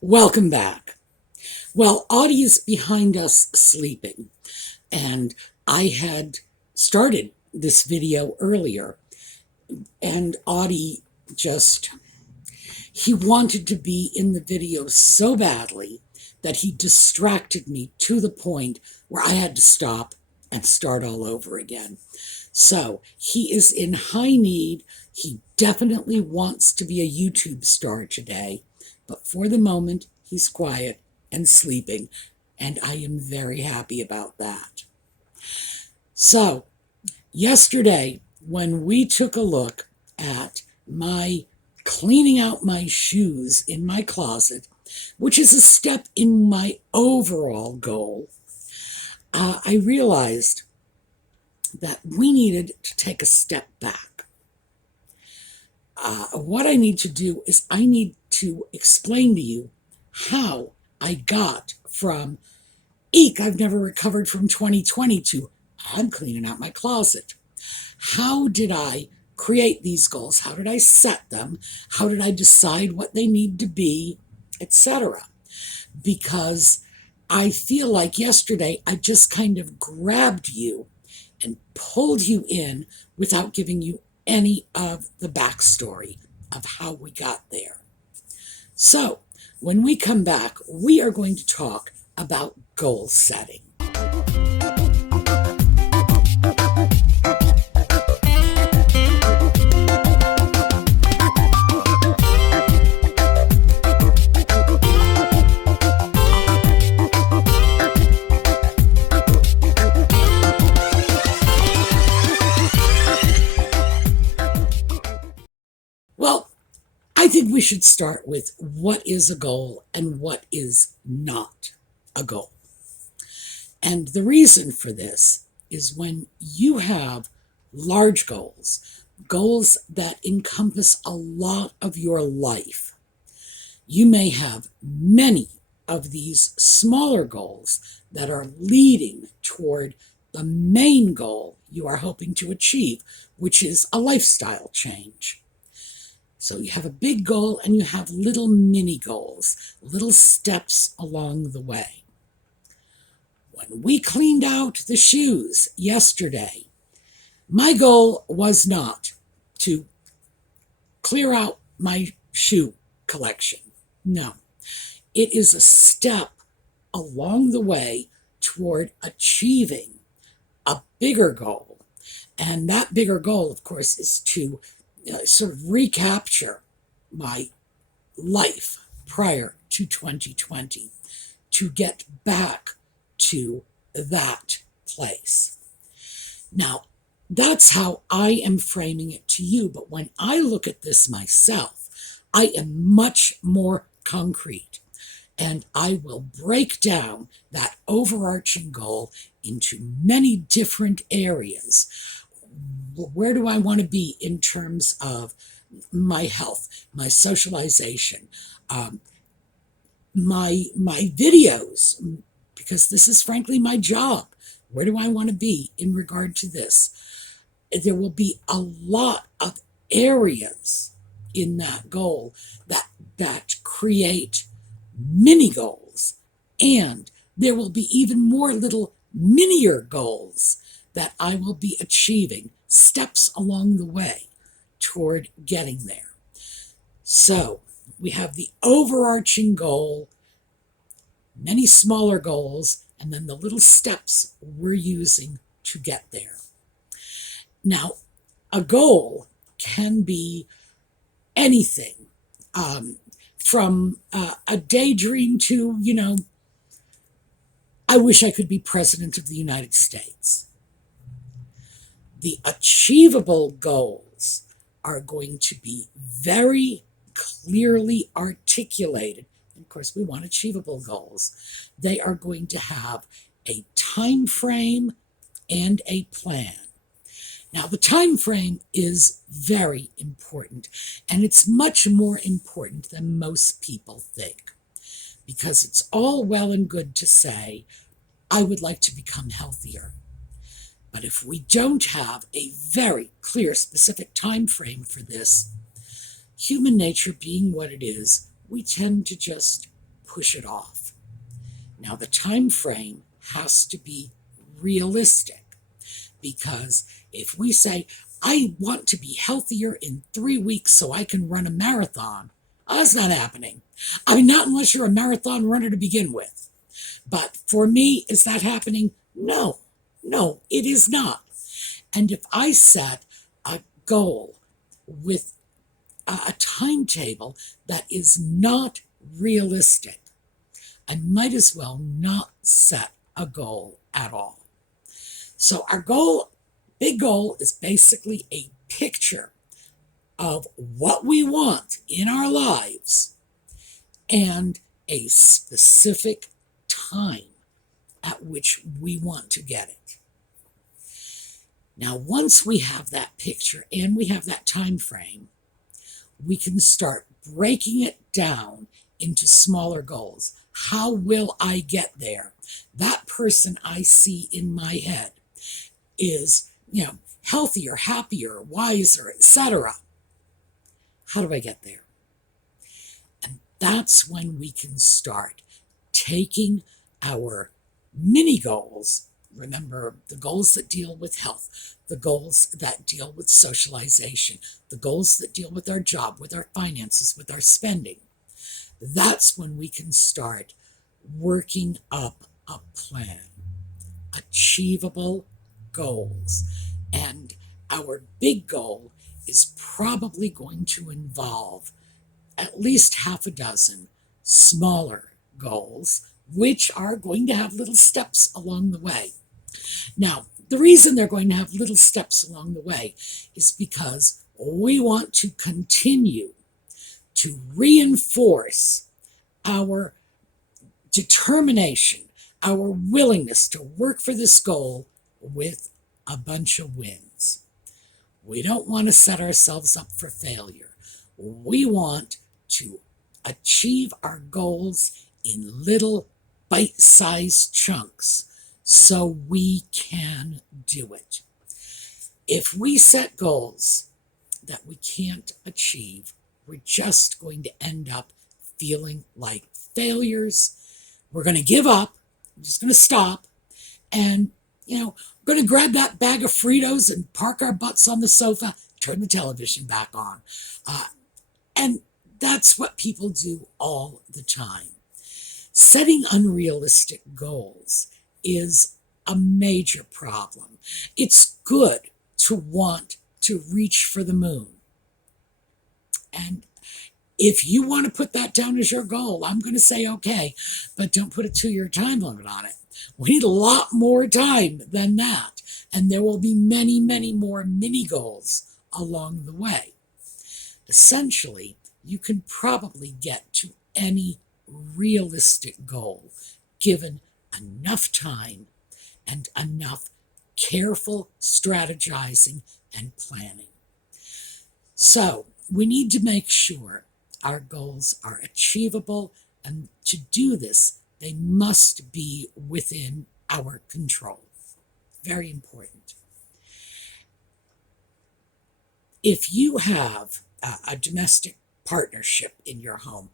Welcome back. Well, Audie is behind us sleeping, and I had started this video earlier, and Audie he wanted to be in the video so badly that he distracted me to the point where I had to stop and start all over again. So he is in high need. He definitely wants to be a YouTube star today, but for the moment, he's quiet and sleeping, and I am very happy about that. So, yesterday, when we took a look at my cleaning out my shoes in my closet, which is a step in my overall goal, I realized that we needed to take a step back. What I need to do is I need to explain to you how I got from, eek, I've never recovered from 2020 to I'm cleaning out my closet. How did I create these goals? How did I set them? How did I decide what they need to be, etc.? Because I feel like yesterday I just kind of grabbed you and pulled you in without giving you any of the backstory of how we got there. So, when we come back, we are going to talk about goal setting. Well, I think we should start with what is a goal and what is not a goal. And the reason for this is when you have large goals, goals that encompass a lot of your life, you may have many of these smaller goals that are leading toward the main goal you are hoping to achieve, which is a lifestyle change. So you have a big goal and you have little mini goals, little steps along the way. When we cleaned out the shoes yesterday, my goal was not to clear out my shoe collection. No, it is a step along the way toward achieving a bigger goal. And that bigger goal, of course, is to sort of recapture my life prior to 2020, to get back to that place. Now, that's how I am framing it to you, but when I look at this myself, I am much more concrete, and I will break down that overarching goal into many different areas. Where do I want to be in terms of my health, my socialization, my videos, because this is frankly my job. Where do I want to be in regard to this? There will be a lot of areas in that goal that create mini goals, and there will be even more little minier goals that I will be achieving, steps along the way toward getting there. So we have the overarching goal, many smaller goals, and then the little steps we're using to get there. Now, a goal can be anything, from a daydream to, I wish I could be president of the United States. The achievable goals are going to be very clearly articulated. Of course, we want achievable goals. They are going to have a time frame and a plan. Now, the time frame is very important, and it's much more important than most people think, because it's all well and good to say, I would like to become healthier. But if we don't have a very clear, specific time frame for this, human nature being what it is, we tend to just push it off. Now, the time frame has to be realistic, because if we say, I want to be healthier in 3 weeks so I can run a marathon, that's not happening. I mean, not unless you're a marathon runner to begin with. But for me, is that happening? No, it is not. And if I set a goal with a timetable that is not realistic, I might as well not set a goal at all. So our goal, big goal, is basically a picture of what we want in our lives and a specific time at which we want to get it. Now, once we have that picture and we have that time frame, we can start breaking it down into smaller goals. How will I get there? That person I see in my head is, healthier, happier, wiser, etc. How do I get there? And that's when we can start taking our mini goals. Remember, the goals that deal with health, the goals that deal with socialization, the goals that deal with our job, with our finances, with our spending. That's when we can start working up a plan, achievable goals. And our big goal is probably going to involve at least half a dozen smaller goals, which are going to have little steps along the way. Now, the reason they're going to have little steps along the way is because we want to continue to reinforce our determination, our willingness to work for this goal with a bunch of wins. We don't want to set ourselves up for failure. We want to achieve our goals in little bite-sized chunks so we can do it. If we set goals that we can't achieve, we're just going to end up feeling like failures. We're going to give up. We're just going to stop. And, we're going to grab that bag of Fritos and park our butts on the sofa, turn the television back on. And that's what people do all the time. Setting unrealistic goals is a major problem. It's good to want to reach for the moon. And if you want to put that down as your goal, I'm going to say okay, but don't put a 2-year time limit on it. We need a lot more time than that. And there will be many, many more mini goals along the way. Essentially, you can probably get to any realistic goal given enough time and enough careful strategizing and planning. So we need to make sure our goals are achievable, and to do this, they must be within our control. Very important. If you have a domestic partnership in your home,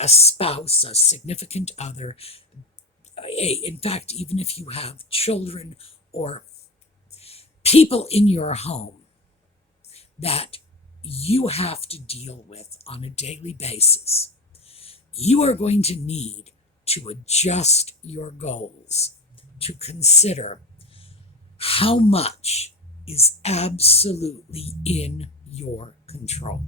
a spouse, a significant other, in fact, even if you have children or people in your home that you have to deal with on a daily basis, you are going to need to adjust your goals to consider how much is absolutely in your control.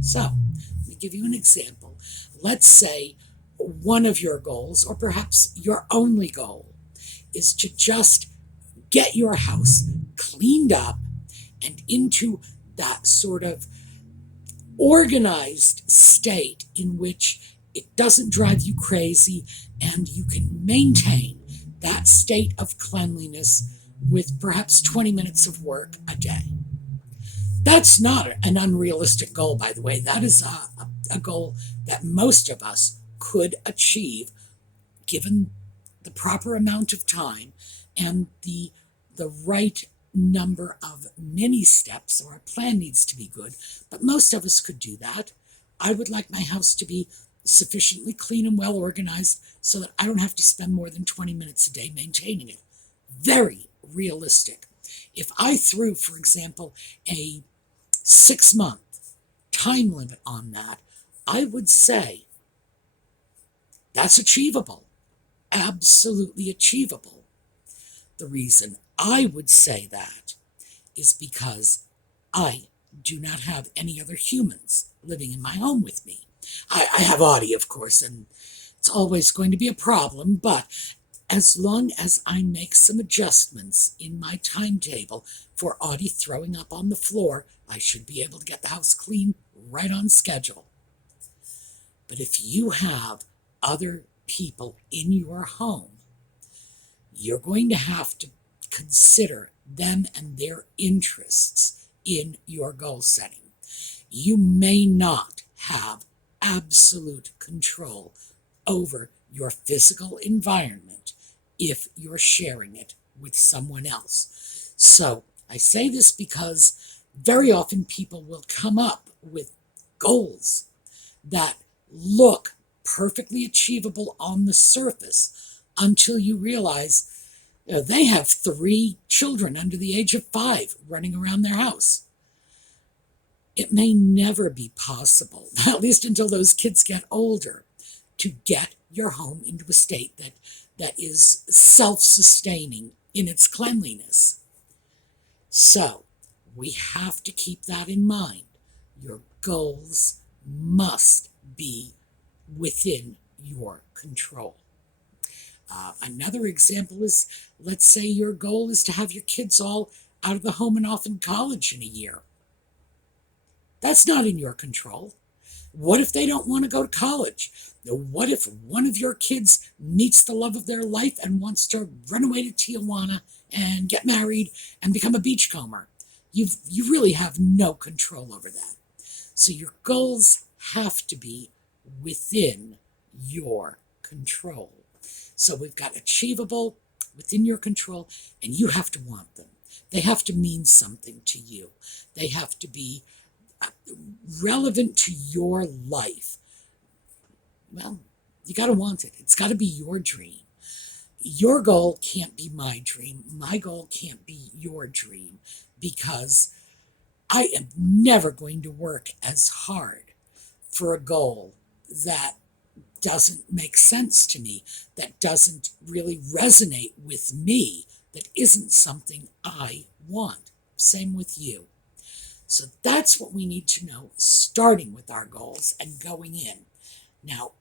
So, let me give you an example. Let's say one of your goals, or perhaps your only goal, is to just get your house cleaned up and into that sort of organized state in which it doesn't drive you crazy and you can maintain that state of cleanliness with perhaps 20 minutes of work a day. That's not an unrealistic goal, by the way. That is a goal that most of us could achieve given the proper amount of time and the right number of mini steps. So our plan needs to be good, but most of us could do that. I would like my house to be sufficiently clean and well organized so that I don't have to spend more than 20 minutes a day maintaining it. Very realistic. If I threw, for example, a 6-month time limit on that, I would say that's achievable. Absolutely achievable. The reason I would say that is because I do not have any other humans living in my home with me. I have Audie, of course, and it's always going to be a problem, but as long as I make some adjustments in my timetable for Audie throwing up on the floor, I should be able to get the house clean right on schedule. But if you have other people in your home, you're going to have to consider them and their interests in your goal setting. You may not have absolute control over your physical environment if you're sharing it with someone else. So I say this because very often people will come up with goals that look perfectly achievable on the surface until you realize they have 3 children under the age of 5 running around their house. It may never be possible, at least until those kids get older, to get your home into a state that is self-sustaining in its cleanliness. So we have to keep that in mind. Your goals must be within your control. Another example is, let's say your goal is to have your kids all out of the home and off in college in a year. That's not in your control. What if they don't want to go to college? What if one of your kids meets the love of their life and wants to run away to Tijuana and get married and become a beachcomber? You really have no control over that. So your goals have to be within your control. So we've got achievable, within your control, and you have to want them. They have to mean something to you. They have to be relevant to your life. Well, you got to want it. It's got to be your dream. Your goal can't be my dream. My goal can't be your dream, because I am never going to work as hard for a goal that doesn't make sense to me, that doesn't really resonate with me, that isn't something I want. Same with you. So that's what we need to know, starting with our goals and going in. Now,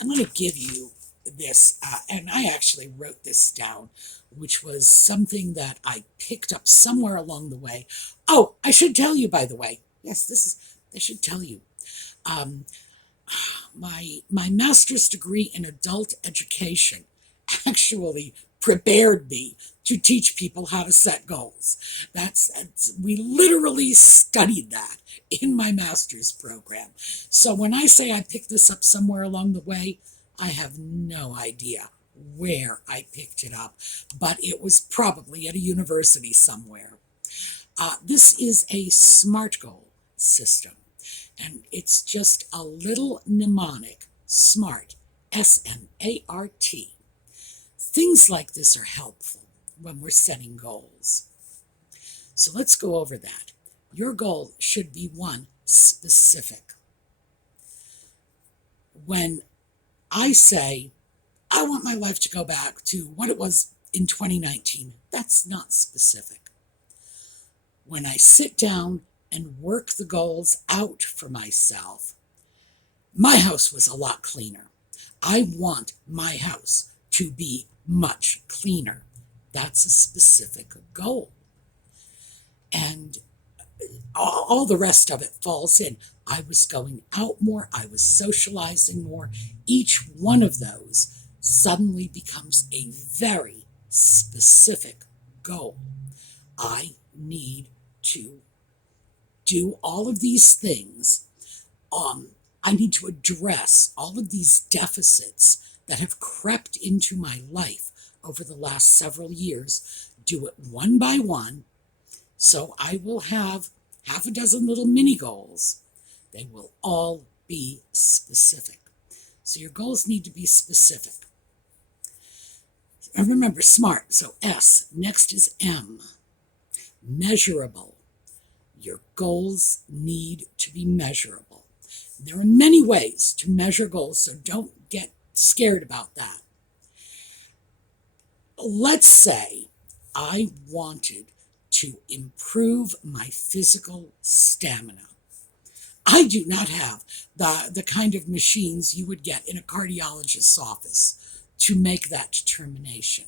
I'm going to give you this, and I actually wrote this down, which was something that I picked up somewhere along the way. Oh, I should tell you, by the way. Yes, I should tell you. My master's degree in adult education actually prepared me to teach people how to set goals. We literally studied that in my master's program. So when I say I picked this up somewhere along the way, I have no idea where I picked it up, but it was probably at a university somewhere. This is a SMART goal system, and it's just a little mnemonic, SMART, S-M-A-R-T. Things like this are helpful when we're setting goals. So let's go over that. Your goal should be one, specific. When I say, I want my life to go back to what it was in 2019, that's not specific. When I sit down and work the goals out for myself, my house was a lot cleaner. I want my house to be much cleaner. That's a specific goal. And all the rest of it falls in. I was going out more. I was socializing more. Each one of those suddenly becomes a very specific goal. I need to do all of these things. I need to address all of these deficits that have crept into my life over the last several years, do it one by one. So I will have half a dozen little mini goals. They will all be specific. So your goals need to be specific. And remember, SMART, so S. Next is M. Measurable. Your goals need to be measurable. There are many ways to measure goals, so don't get scared about that. Let's say I wanted to improve my physical stamina. I do not have the kind of machines you would get in a cardiologist's office to make that determination.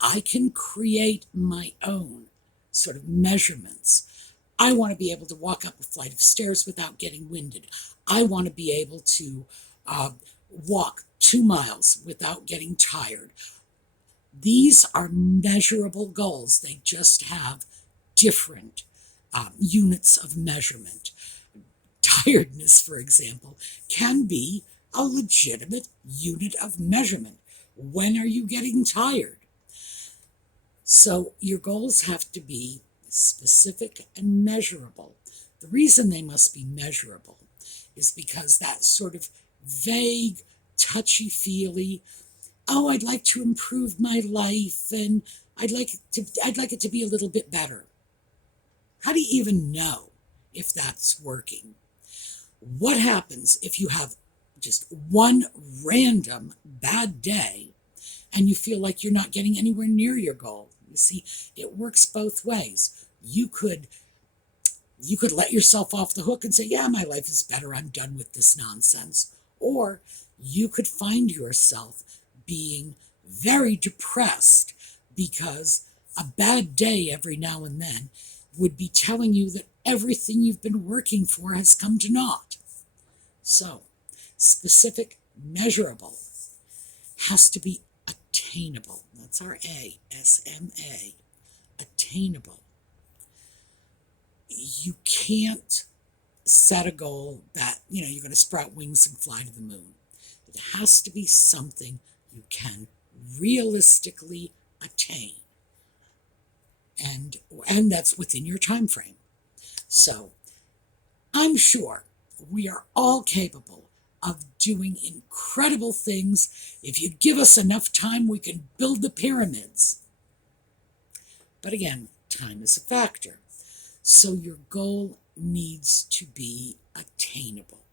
I can create my own sort of measurements. I want to be able to walk up a flight of stairs without getting winded. I want to be able to walk 2 miles without getting tired. These are measurable goals. They just have different units of measurement. Tiredness, for example, can be a legitimate unit of measurement. When are you getting tired? So your goals have to be specific and measurable. The reason they must be measurable is because that sort of vague, touchy-feely, oh, I'd like to improve my life and I'd like it to be a little bit better. How do you even know if that's working? What happens if you have just one random bad day and you feel like you're not getting anywhere near your goal? You see, it works both ways. You could let yourself off the hook and say, yeah, my life is better. I'm done with this nonsense. Or you could find yourself being very depressed because a bad day every now and then would be telling you that everything you've been working for has come to naught. So, specific, measurable, has to be attainable. That's our A, S-M-A, attainable. You can't set a goal that, you're going to sprout wings and fly to the moon. It has to be something you can realistically attain. And that's within your time frame. So I'm sure we are all capable of doing incredible things. If you give us enough time, we can build the pyramids. But again, time is a factor. So your goal needs to be attainable.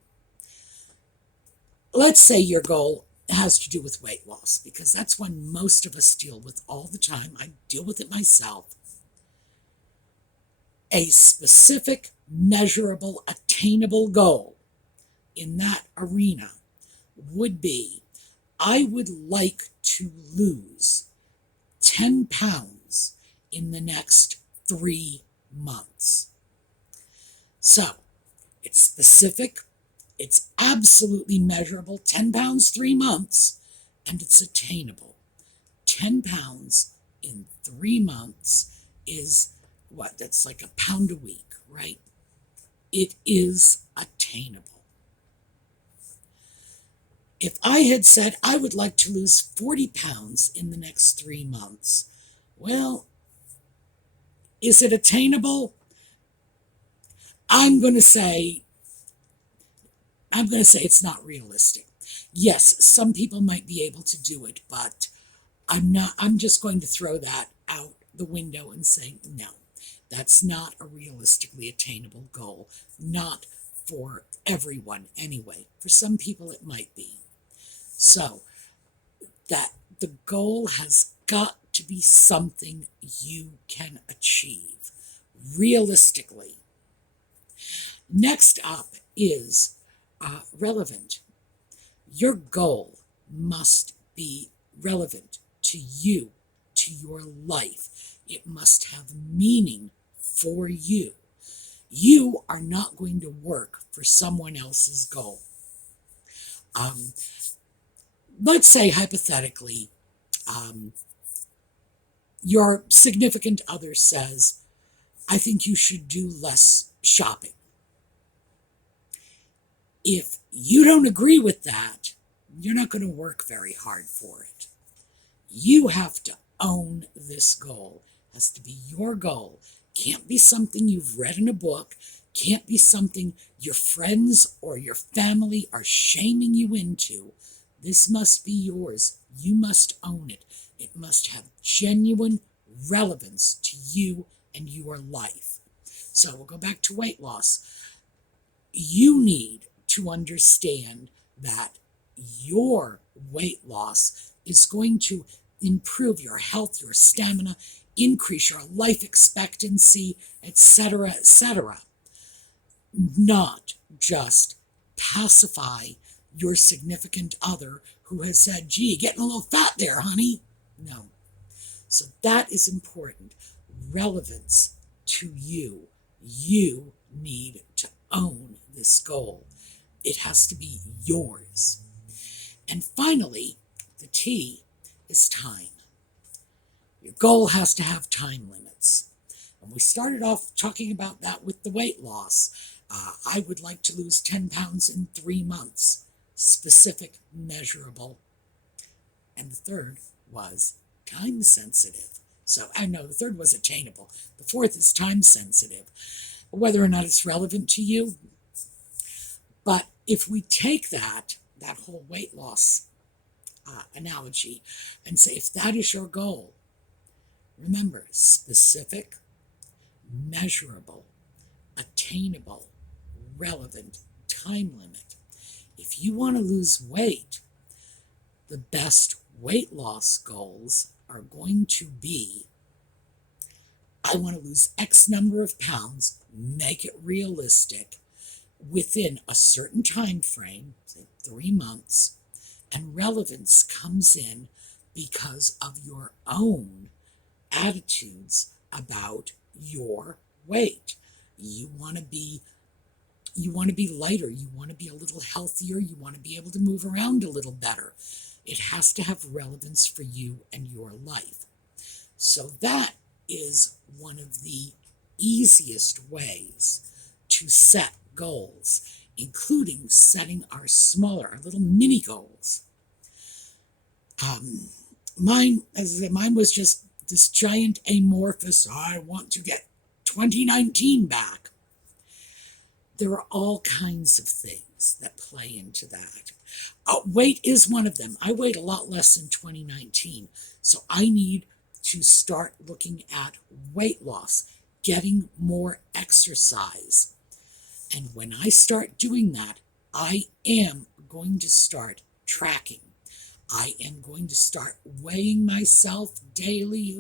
Let's say your goal has to do with weight loss, because that's one most of us deal with all the time. I deal with it myself. A specific, measurable, attainable goal in that arena would be, I would like to lose 10 pounds in the next 3 months. So, it's specific, it's absolutely measurable, 10 pounds, 3 months, and it's attainable. 10 pounds in 3 months is what? That's like a pound a week, right? It is attainable. If I had said I would like to lose 40 pounds in the next 3 months, well, is it attainable? I'm going to say it's not realistic. Yes, some people might be able to do it, but I'm just going to throw that out the window and say, no, that's not a realistically attainable goal. Not for everyone anyway. For some people it might be. So that the goal has got to be something you can achieve realistically. Next up is relevant. Your goal must be relevant to you, to your life. It must have meaning for you. You are not going to work for someone else's goal. Let's say, hypothetically, your significant other says, I think you should do less shopping. If you don't agree with that, you're not going to work very hard for it. You have to own this goal. It has to be your goal. Can't be something you've read in a book. can't be something your friends or your family are shaming you into. This must be yours. You must own it. It must have genuine relevance to you and your life. So we'll go back to weight loss. You need to understand that your weight loss is going to improve your health, your stamina, increase your life expectancy, etc., etc. Not just pacify your significant other who has said, gee, you're getting a little fat there, honey. No. So that is important. Relevance to you. You need to own this goal. It has to be yours. And finally, the T is time. Your goal has to have time limits. And we started off talking about that with the weight loss. I would like to lose 10 pounds in 3 months. Specific, measurable. And the third was time sensitive. So I know the third was attainable. The fourth is time sensitive. Whether or not it's relevant to you. But if we take that whole weight loss analogy and say, if that is your goal, remember, specific, measurable, attainable, relevant, time limit. If you want to lose weight, the best weight loss goals are going to be, I want to lose X number of pounds, make it realistic, within a certain time frame, say 3 months, and relevance comes in because of your own attitudes about your weight. You want to be lighter, you want to be a little healthier, you want to be able to move around a little better. It has to have relevance for you and your life. So that is one of the easiest ways to set goals, including setting our little mini goals. Mine was just this giant amorphous, I want to get 2019 back. There are all kinds of things that play into that. Weight is one of them. I weighed a lot less in 2019, so I need to start looking at weight loss, getting more exercise. And when I start doing that, I am going to start tracking. I am going to start weighing myself daily.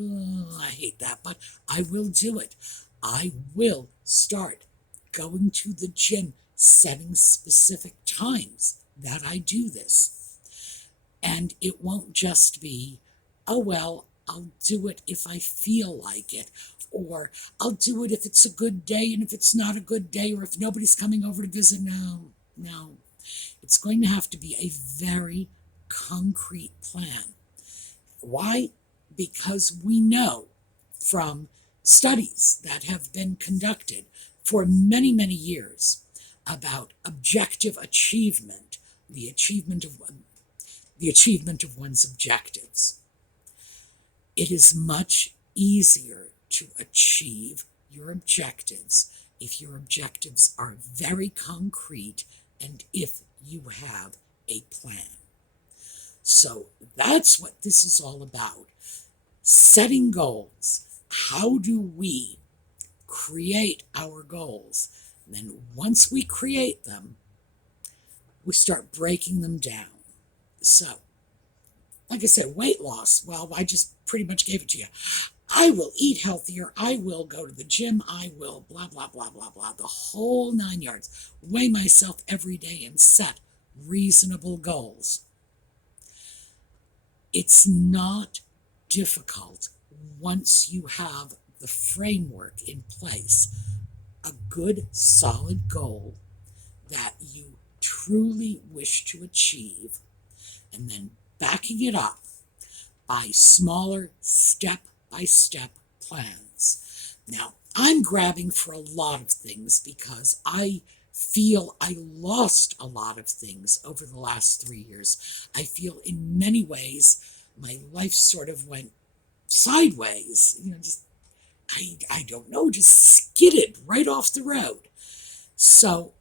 I hate that, but I will do it. I will start going to the gym, setting specific times that I do this. And it won't just be, oh, well, I'll do it if I feel like it, or I'll do it if it's a good day, and if it's not a good day, or if nobody's coming over to visit. No. It's going to have to be a very concrete plan. Why? Because we know from studies that have been conducted for many, many years about objective achievement, the achievement of one's objectives. It is much easier to achieve your objectives if your objectives are very concrete and if you have a plan. So that's what this is all about. Setting goals. How do we create our goals? And then once we create them, we start breaking them down. So, like I said, weight loss, well, I just pretty much gave it to you. I will eat healthier. I will go to the gym. I will blah, blah, blah, blah, blah, the whole 9 yards. Weigh myself every day and set reasonable goals. It's not difficult once you have the framework in place, a good, solid goal that you truly wish to achieve, and then backing it up by smaller step-by-step plans. Now, I'm grabbing for a lot of things because I feel I lost a lot of things over the last 3 years. I feel in many ways my life sort of went sideways, just, I don't know, just skidded right off the road. So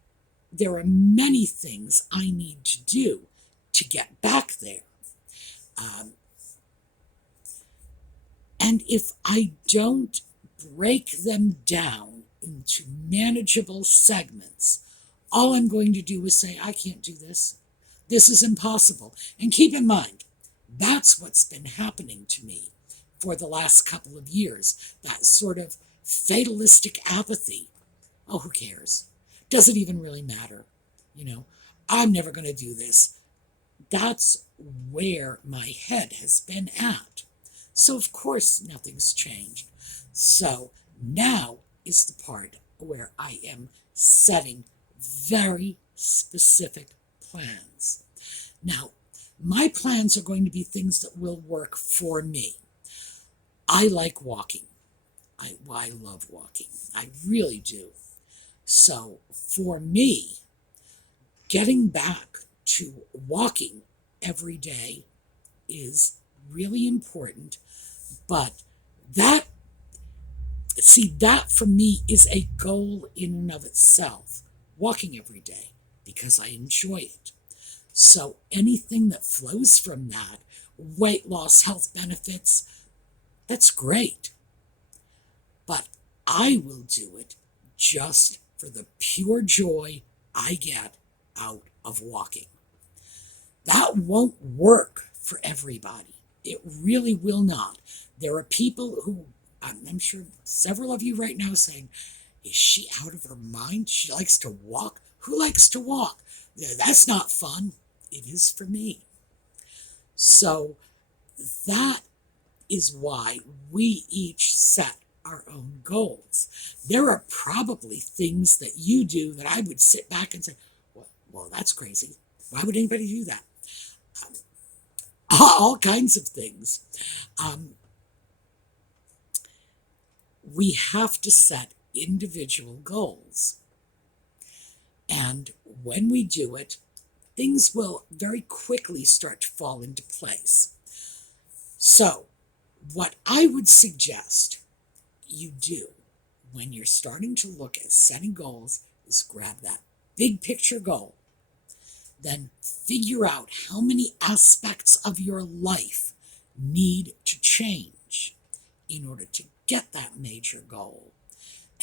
there are many things I need to do to get back there. And if I don't break them down into manageable segments, all I'm going to do is say, I can't do this. This is impossible. And keep in mind, that's what's been happening to me for the last couple of years. That sort of fatalistic apathy. Oh, who cares? Does it even really matter? I'm never going to do this. That's where my head has been at. So, of course, nothing's changed. So now is the part where I am setting very specific plans. Now, my plans are going to be things that will work for me. I like walking. I love walking. I really do. So for me, getting back to walking every day is really important. But that for me is a goal in and of itself, walking every day, because I enjoy it. So anything that flows from that, weight loss, health benefits, that's great. But I will do it just for the pure joy I get out of walking. That won't work for everybody. It really will not. There are people who, I'm sure several of you right now saying, is she out of her mind? She likes to walk. Who likes to walk? That's not fun. It is for me. So that is why we each set our own goals. There are probably things that you do that I would sit back and say, well, that's crazy. Why would anybody do that? All kinds of things. We have to set individual goals. And when we do it, things will very quickly start to fall into place. So, what I would suggest you do when you're starting to look at setting goals is grab that big picture goal. Then figure out how many aspects of your life need to change in order to get that major goal.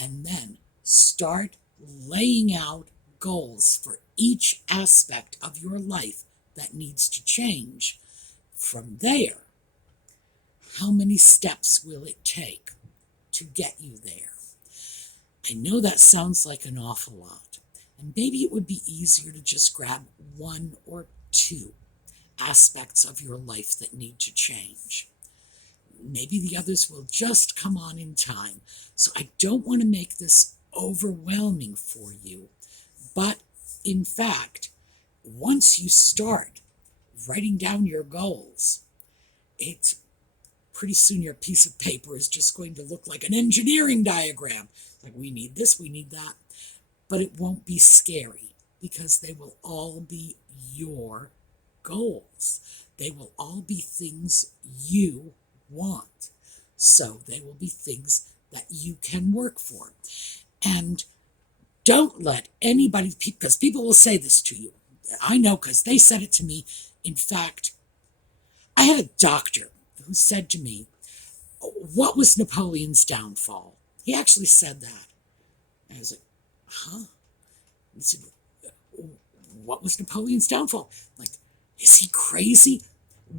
And then start laying out goals for each aspect of your life that needs to change. From there, how many steps will it take to get you there? I know that sounds like an awful lot. And maybe it would be easier to just grab one or two aspects of your life that need to change. Maybe the others will just come on in time. So I don't want to make this overwhelming for you. But in fact, once you start writing down your goals, it's pretty soon your piece of paper is just going to look like an engineering diagram. Like, we need this, we need that. But it won't be scary because they will all be your goals. They will all be things you want. So they will be things that you can work for. And don't let anybody, because people will say this to you. I know because they said it to me. In fact, I had a doctor who said to me, what was Napoleon's downfall? He actually said that. And I was like, huh? He said, what was Napoleon's downfall? Like, is he crazy?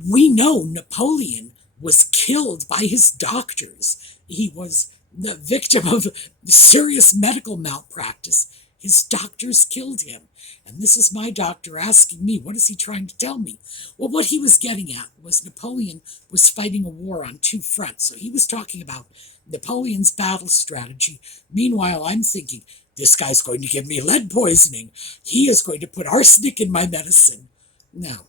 We know Napoleon was killed by his doctors. He was the victim of serious medical malpractice. His doctors killed him. And this is my doctor asking me, what is he trying to tell me? Well, what he was getting at was Napoleon was fighting a war on two fronts. So he was talking about Napoleon's battle strategy. Meanwhile, I'm thinking, this guy's going to give me lead poisoning. He is going to put arsenic in my medicine. Now,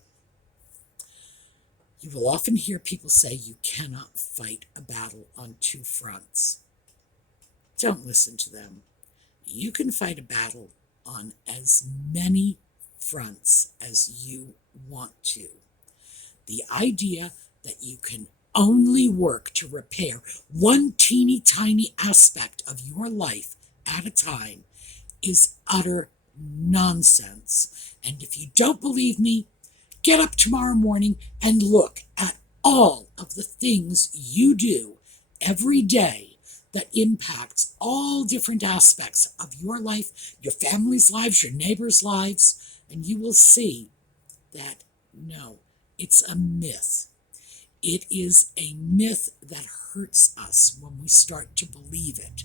you will often hear people say you cannot fight a battle on two fronts. Don't listen to them. You can fight a battle on as many fronts as you want to. The idea that you can only work to repair one teeny tiny aspect of your life at a time is utter nonsense. And if you don't believe me, get up tomorrow morning and look at all of the things you do every day that impacts all different aspects of your life, your family's lives, your neighbors' lives, and you will see that no, it's a myth. It is a myth that hurts us when we start to believe it.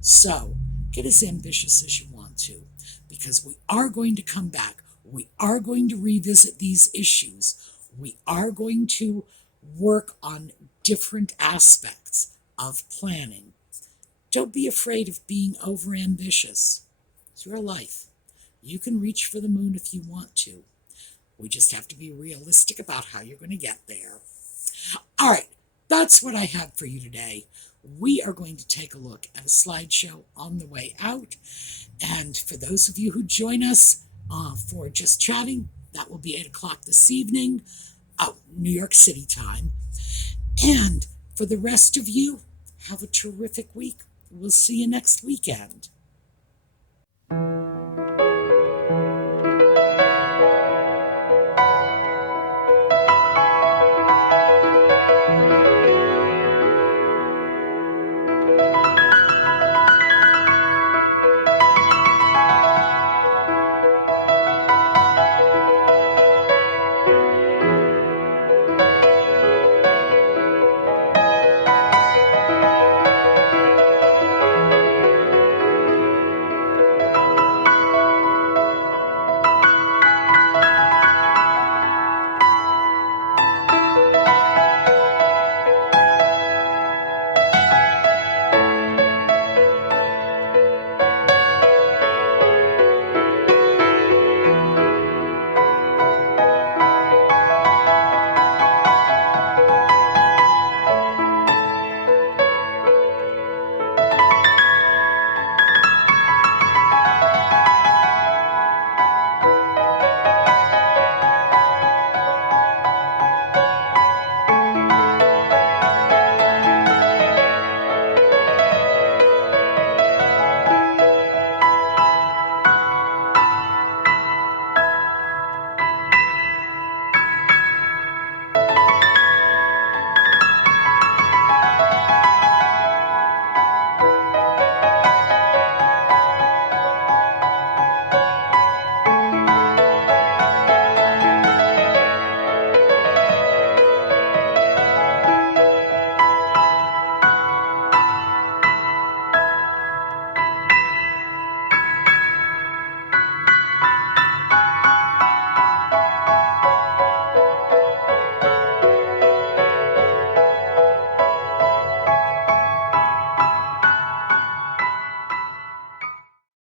So get as ambitious as you want to, because we are going to come back. We are going to revisit these issues. We are going to work on different aspects of planning. Don't be afraid of being overambitious. It's your life. You can reach for the moon if you want to. We just have to be realistic about how you're going to get there. All right, that's what I have for you today. We are going to take a look at a slideshow on the way out. And for those of you who join us for Just Chatting, that will be 8 o'clock this evening, New York City time. And for the rest of you, have a terrific week. We'll see you next weekend.